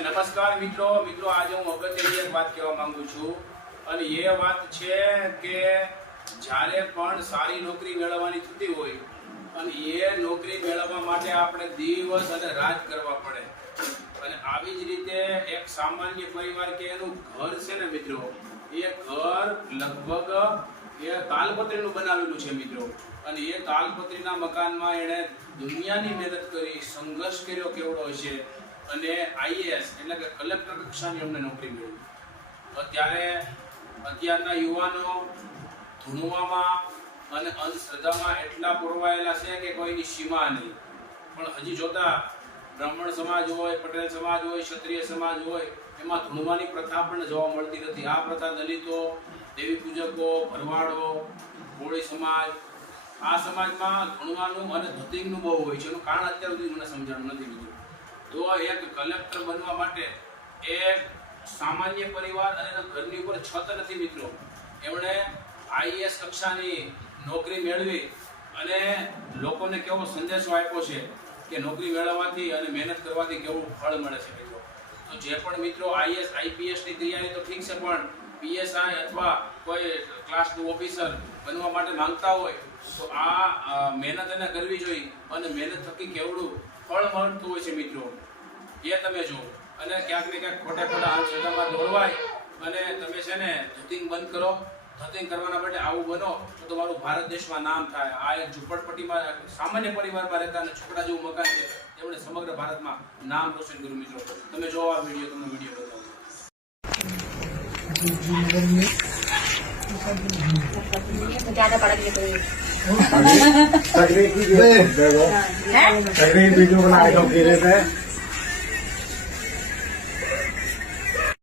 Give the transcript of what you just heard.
નમસ્કાર મિત્રો. મિત્રો, આજે હું અગત્યની એક વાત કહેવા માંગુ છું. અને એ વાત છે કે જ્યારે પણ સારી નોકરી મેળવવાની થતી હોય, અને એ નોકરી મેળવવા માટે આપણે દિવસ અને રાત કરવા પડે. અને આવી જ રીતે એક સામાન્ય પરિવાર કે એનું ઘર છે ને મિત્રો, એ ઘર લગભગ એ તાલપત્રીનું બનાવેલું છે મિત્રો. અને એ તાલપત્રીના મકાનમાં એણે દુનિયાની મહેનત કરી, સંઘર્ષ કર્યો કેવડો હશે અને આઈએએસ એટલે કે કલેક્ટર કક્ષાની અમને નોકરી મળી. અત્યારે અત્યારના યુવાનો ધૂણવામાં અને અંધશ્રદ્ધામાં એટલા પુરવાયેલા છે કે કોઈની સીમા નહીં. પણ હજી જોતા બ્રાહ્મણ સમાજ હોય, પટેલ સમાજ હોય, ક્ષત્રિય સમાજ હોય, એમાં ધૂણવાની પ્રથા પણ જોવા મળતી નથી. આ પ્રથા દલિતો, દેવી પૂજકો, ભરવાડો કોળી સમાજ, આ સમાજમાં ધૂણવાનું અને ધતિંગનું બહુ હોય છે. એનું કારણ અત્યાર સુધી મને સમજાણું નથી બીજું. તો એક કલેક્ટર બનવા માટે એક સામાન્ય પરિવાર અને ઘરની ઉપર છત નથી મિત્રો. એમણે આઈએસ કક્ષાની નોકરી મેળવી અને લોકોને કેવો સંદેશો આપ્યો છે કે નોકરી મેળવવાથી અને મહેનત કરવાથી કેવું ફળ મળે છે મિત્રો. તો જે પણ મિત્રો આઈએસ આઈપીએસની તૈયારી તો ઠીક છે, પણ પીએસઆઈ અથવા કોઈ ક્લાસ ટુ ઓફિસર બનવા માટે માંગતા હોય, તો આ મહેનત એને કરવી જોઈએ અને મહેનત થકી કેવડું ફળ મળતું હોય છે મિત્રો. એ તમે જુઓ. અને ક્યાંક ને ક્યાંક ખોટા ખોટા અંધશ્રદ્ધામાં દોરવાય અને તમે છે ને ધતિંગ બંધ કરો. ધતિંગ કરવાના માટે આવું બનો તો તમારું ભારત દેશમાં નામ થાય. આ એક ઝૂંપડપટ્ટીમાં સામાન્ય પરિવારમાં રહેતા અને છોકરા જેવું મકાન છે, તેમણે સમગ્ર ભારતમાં નામ રોશન કર્યું મિત્રો. તમે જોવો આ વીડિયો, તમને વીડિયો બતાવો. ज्यादा पढ़ लिए कोई तकरीर की जो है, तकरीर वीडियो बनाए तो गिरे थे